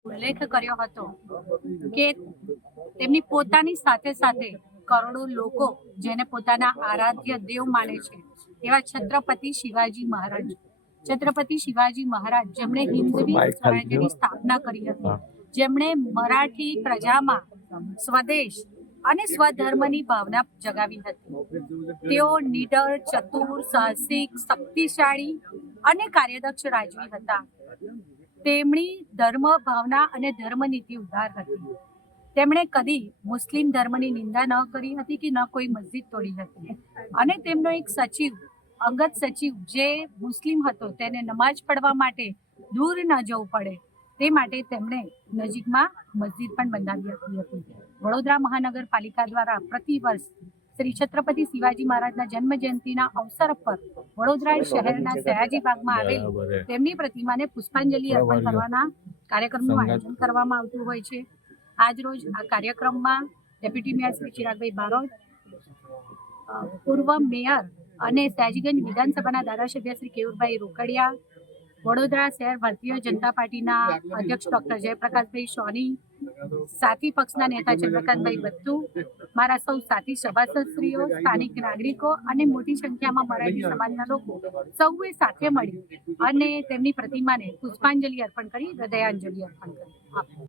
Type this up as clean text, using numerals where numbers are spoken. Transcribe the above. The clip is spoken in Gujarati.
ઉલ્લેખ કર્યો હતો કે તેમની પોતાની સાથે સાથે કરોડો લોકો જેને પોતાના આરાધ્ય દેવ માને છે એવા છત્રપતિ શિવાજી મહારાજ જેમણે હિન્દવી સ્વરાજ્યની સ્થાપના કરી હતી, જેમણે મરાઠી પ્રજામાં સ્વદેશ અને સ્વધર્મની ભાવના જગાવી હતી। તેઓ નીડર, ચતુર, સાહસિક, શક્તિશાળી અને કાર્યદક્ષ રાજવી હતા। તેમની ધર્મ ભાવના અને ધર્મનીતિ ઉદાર હતી। તેમણે કદી મુસ્લિમ ધર્મની નિંદા ન કરી હતી કે ન કોઈ મસ્જિદ તોડી હતી। અને તેમનો એક સચિવ, અંગત સચિવ જે મુસ્લિમ હતો, તેને નમાઝ પડવા માટે દૂર ન જવું પડે તે માટે તેમણે નજીકમાં મસ્જિદ પણ બંધાવી હતી। વડોદરા મહાનગરપાલિકા દ્વારા પ્રતિ વર્ષ શ્રી છત્રપતિ શિવાજી મહારાજના જન્મ જયંતિના અવસર પર વડોદરા શહેરના સયાજી બાગમાં આવેલી તેમની પ્રતિમાને પુષ્પાંજલિ અર્પણ કરવાના કાર્યક્રમનું આયોજન કરવામાં આવતું હોય છે। આજરોજ આ કાર્યક્રમમાં ડેપ્યુટી મેયર શ્રી ચિરાગભાઈ બારોટ, પૂર્વ મેયર અને સયાજીગંજ વિધાનસભાના ધારાસભ્ય શ્રી કેયુરભાઈ રોકડિયા, વડોદરા શહેર ભારતીય જનતા પાર્ટીના અધ્યક્ષ ડોક્ટર જયપ્રકાશભાઈ સોની, સાથી પક્ષના નેતા ચંદ્રકાંતભાઈ બત્તુ, મારા સૌ સાથી સભાસદશ્રીઓ, સ્થાનિક નાગરિકો અને મોટી સંખ્યામાં મરાઠી સમાજના લોકો સૌએ સાથે મળી અને તેમની પ્રતિમાને પુષ્પાંજલિ અર્પણ કરી, હૃદયાંજલિ અર્પણ કરી।